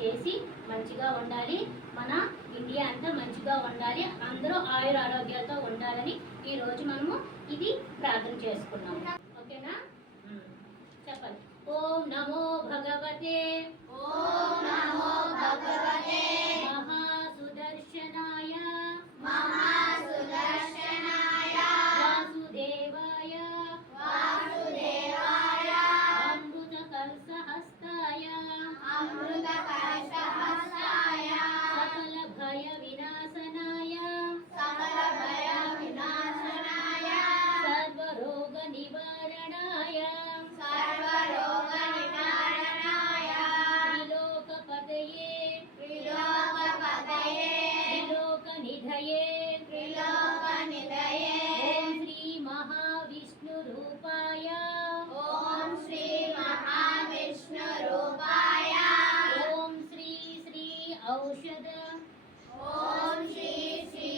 చేసి మంచిగా ఉండాలి. మన ఇండియా అంతా మంచిగా ఉండాలి, అందరూ ఆయుర ఆరోగ్యాలతో ఉండాలని ఈరోజు మనము ఇది ప్రార్థన చేసుకున్నాము. ఓకేనా? చెప్పాలి. ఓం నమో భగవతే ఓం నమో భగవతే మహాసుదర్శనాయ మహాసుదర్శనాయ వాసుదేవాయ వాసుదేవాయ అమృత కలశహస్తాయ అమృత కలశహస్తాయ సకల భయ వినాశనాయ సకల భయ వినాశనాయ సర్వరోగ నివారణాయ సర్వరోగ నివారణాయ త్రిలోకపతయే త్రిలోకపతయే త్రిలోకనిధయే త్రిలోకనిధయే ఓం శ్రీ మహావిష్ణు రూపాయ ఓం శ్రీ మహావిష్ణు రూపాయ ఓం శ్రీ శ్రీ ఔషధ ఓం శ్రీ శ్రీ